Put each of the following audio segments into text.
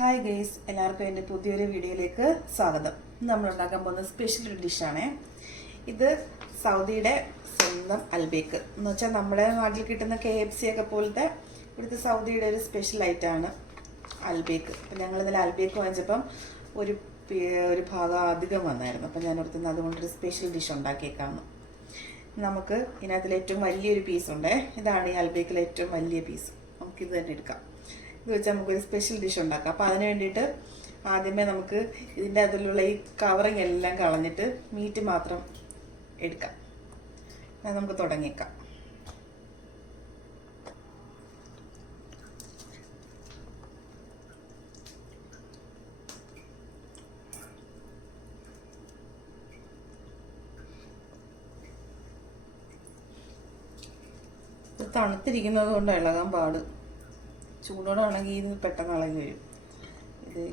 Hi guys, എല്ലാവർക്കും എൻ്റെ പുതിയൊരു വീഡിയോയിലേക്ക് സ്വാഗതം. നമ്മൾ ഉണ്ടാക്കാൻ പോകുന്ന സ്പെഷ്യൽ ഒരു ഡിഷാണ്. ഇത് സൗദിയുടെ സ്വന്തം അൽബേക്ക് എന്ന് വെച്ചാൽ നമ്മുടെ നാട്ടിൽ കിട്ടുന്ന KFC ഒക്കെ പോലത്തെ ഇവിടുത്തെ സൗദിയുടെ ഒരു സ്പെഷ്യൽ ഐറ്റമാണ് അൽബേക്ക്. അപ്പം ഞങ്ങൾ ഇന്നലെ അൽബേക്ക് വാങ്ങിച്ചപ്പം ഒരു ഭാഗം അധികം വന്നായിരുന്നു. അപ്പം ഞാൻ ഓർത്തുന്നത് അതുകൊണ്ടൊരു സ്പെഷ്യൽ ഡിഷ് ഉണ്ടാക്കിയേക്കാമെന്ന്. നമുക്ക് ഇതിനകത്തിൽ ഏറ്റവും വലിയൊരു പീസുണ്ട്. ഇതാണ് ഈ അൽബേക്കിലെ ഏറ്റവും വലിയ പീസ്. നമുക്കിത് തന്നെ എടുക്കാം. ഇത് വെച്ച് നമുക്കൊരു സ്പെഷ്യൽ ഡിഷ് ഉണ്ടാക്കാം. അപ്പോൾ അതിന് വേണ്ടിയിട്ട് ആദ്യമേ നമുക്ക് ഇതിൻ്റെ അതിലുള്ള ഈ കവറിങ് എല്ലാം കളഞ്ഞിട്ട് മീറ്റ് മാത്രം എടുക്കാം. നമുക്ക് തുടങ്ങിയേക്കാം. തണുത്തിരിക്കുന്നത് കൊണ്ട് ഇളകാൻ പാട്. ചൂടോടാണെങ്കിൽ ഇത് പെട്ടെന്ന് ഇളകി വരും. ഇത്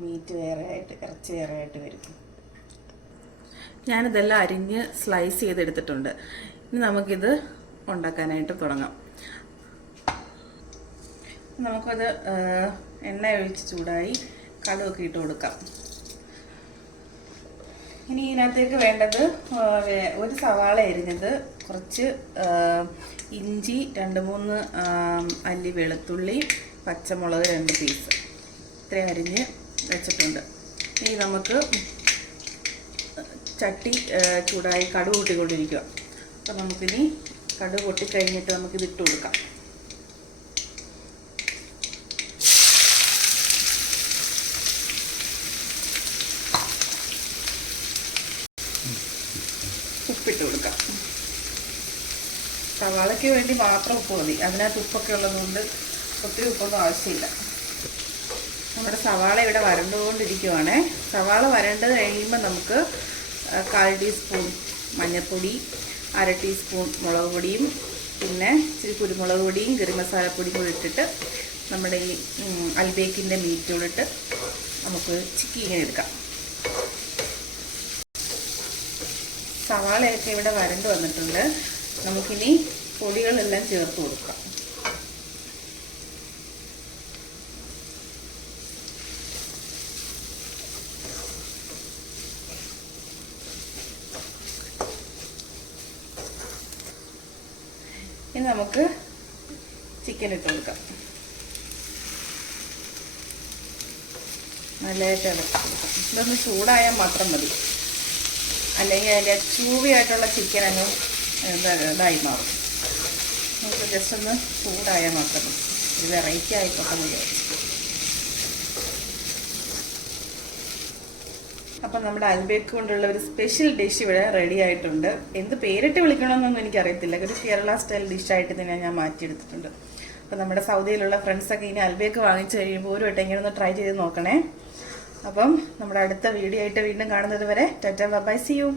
മീറ്റ് വേറെ ആയിട്ട്, ഇറച്ചി വേറെ ആയിട്ട് വരും. ഞാനിതെല്ലാം അരിഞ്ഞ് സ്ലൈസ് ചെയ്തെടുത്തിട്ടുണ്ട്. ഇനി നമുക്കിത് ഉണ്ടാക്കാനായിട്ട് തുടങ്ങാം. നമുക്കത് എണ്ണ ഒഴിച്ച് ചൂടായി കടുകൊക്കെ ഇട്ട് കൊടുക്കാം. ഇനി ഇതിനകത്തേക്ക് വേണ്ടത് ഒരു സവാള അരിഞ്ഞത്, കുറച്ച് ഇഞ്ചി, 2-3 അല്ലി വെളുത്തുള്ളി, പച്ചമുളക് 2 പീസ്, ഇത്രയും അരിഞ്ഞ് വെച്ചിട്ടുണ്ട്. ഇനി നമുക്ക് ചട്ടി ചൂടായി കടുക് കൂട്ടിക്കൊണ്ടിരിക്കുക. അപ്പോൾ നമുക്കിനി കടുക് പൊട്ടിക്കഴിഞ്ഞിട്ട് നമുക്കിത് ഇട്ട് കൊടുക്കാം. ഉപ്പിട്ട് കൊടുക്കാം. സവാളയ്ക്ക് വേണ്ടി മാത്രം ഉപ്പ് മതി. അതിനകത്ത് ഉപ്പൊക്കെ ഉള്ളതുകൊണ്ട് ഒത്തിരി ഉപ്പൊന്നും ആവശ്യമില്ല. നമ്മുടെ സവാള ഇവിടെ വരണ്ടുകൊണ്ടിരിക്കുവാണ്. സവാള വരണ്ട് കഴിയുമ്പോൾ നമുക്ക് 1/4 ടീസ്പൂൺ മഞ്ഞൾപ്പൊടി, 1/2 ടീസ്പൂൺ മുളക് പൊടിയും, പിന്നെ ഇച്ചിരി കുരുമുളക് പൊടിയും ഗരം മസാലപ്പൊടിയും കൂടി ഇട്ടിട്ട് നമ്മുടെ ഈ അൽബേക്കിൻ്റെ മീറ്റോടിട്ട് നമുക്ക് ചിക്കൻ എടുക്കാം. സവാളയൊക്കെ ഇവിടെ വരണ്ട് വന്നിട്ടുണ്ട്. നമുക്കിനി പൊടികളെല്ലാം ചേർത്ത് കൊടുക്കാം. ഇനി നമുക്ക് ചിക്കൻ ഇട്ട് കൊടുക്കാം. നല്ലതായിട്ട് ഇളക്കി കൊടുക്കാം. ഇതൊന്ന് ചൂടായാൽ മാത്രം മതി, അല്ലെങ്കിൽ അതിൻ്റെ ചൂവിയായിട്ടുള്ള ചിക്കൻ അങ്ങ് ഇതായി മാറും. നമുക്ക് ജസ്റ്റ് ഒന്ന് ചൂടായാൽ മാത്രം മതി. ഒരു വെറൈറ്റി ആയിക്കോട്ടെ എന്ന് വിചാരിച്ചു. അപ്പം നമ്മുടെ അൽബേക്ക് കൊണ്ടുള്ള ഒരു സ്പെഷ്യൽ ഡിഷ് ഇവിടെ റെഡി ആയിട്ടുണ്ട്. എന്ത് പേരിട്ട് വിളിക്കണമെന്നൊന്നും എനിക്കറിയത്തില്ല. ഒരു കേരള സ്റ്റൈൽ ഡിഷായിട്ട് തന്നെ ഞാൻ മാറ്റിയെടുത്തിട്ടുണ്ട്. അപ്പം നമ്മുടെ സൗദിയിലുള്ള ഫ്രണ്ട്സൊക്കെ ഇനി അൽബേക്ക് വാങ്ങിച്ചു കഴിയുമ്പോൾ ഒരു വട്ടം ഇങ്ങനെ ഒന്ന് ട്രൈ ചെയ്ത് നോക്കണേ. അപ്പം നമ്മുടെ അടുത്ത വീഡിയോ ആയിട്ട് വീണ്ടും കാണുന്നത് വരെ ടാറ്റാ ബൈ, സീ യു.